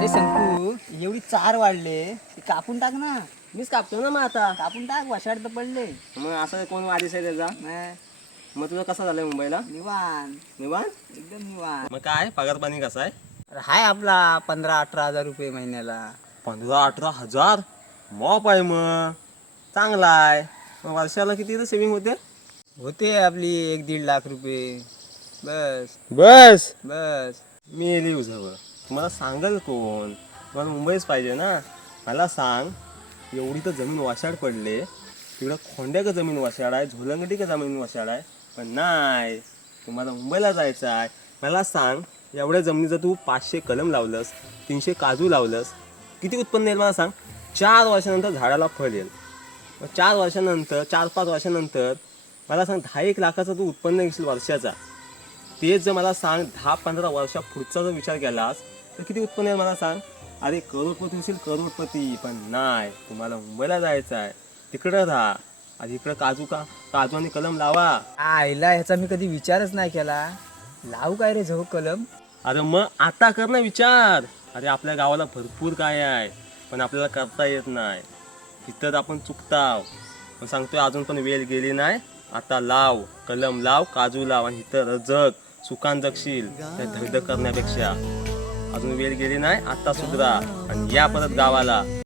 अरे संकू एवढी चार वाढले ते कापून टाक ना. मीच कापतो ना मग आता. कापून टाक वशाड तर पडले. मग असं कोण वारीस आहे त्याचा? नाही, मग तुझं कसं झालंय मुंबईला? निवांत निवांत? एकदम निवांत. मग काय पगार पाणी कसं आहे? अरे हाय आपला 15-18 हजार रुपये महिन्याला. 15-18 हजार? मॉप आहे मग, चांगला आहे. मग वर्षाला किती सेविंग होते? होते आपली 1-1.5 लाख रुपये. बस बस बस. मी येईल उजावं. तुम्हाला सांगेल कोण? मला मुंबईच पाहिजे ना. मला सांग, एवढी तर जमीन वाशाड पडले, तिकडं खोंड्या का जमीन वाशाड आहे, झोलंगटी का जमीन वाशाड आहे, पण नाही, तुम्हाला मुंबईला जायचं आहे. मला सांग, एवढ्या जमिनीचं तू 500 कलम लावलंस, 300 काजू लावलंस, किती उत्पन्न येईल मला सांग? 4 वर्षानंतर झाडाला फळ येईल. मग 4 वर्षानंतर 4-5 वर्षानंतर मला सांग 10-1 लाखाचं तू उत्पन्न घेशील वर्षाचा. तेच जर मला सांग 10-15 वर्षा पुढचा जर विचार केलास तर किती उत्पन्न येईल मला सांग? अरे करोडपती होशील, करोडपती. पण नाही, तुम्हाला मुंबईला जायचं आहे, तिकडं राहा. आणि इकडं काजू आणि कलम लावा. आईला ह्याचा मी कधी विचारच नाही केला. लावू काय रे झो कलम? अरे मग आता कर ना विचार. अरे आपल्या गावाला भरपूर काय आहे, पण आपल्याला करता येत नाही. इथं आपण चुकताव. पण सांगतोय अजून पण वेळ गेली नाही. आता लाव, कलम लाव, काजू लाव, आणि इथं जग सुखान जगशील त्या धगधग करण्यापेक्षा. अजून वेळ गेली नाही, आता सुधरा आणि या परत गावाला.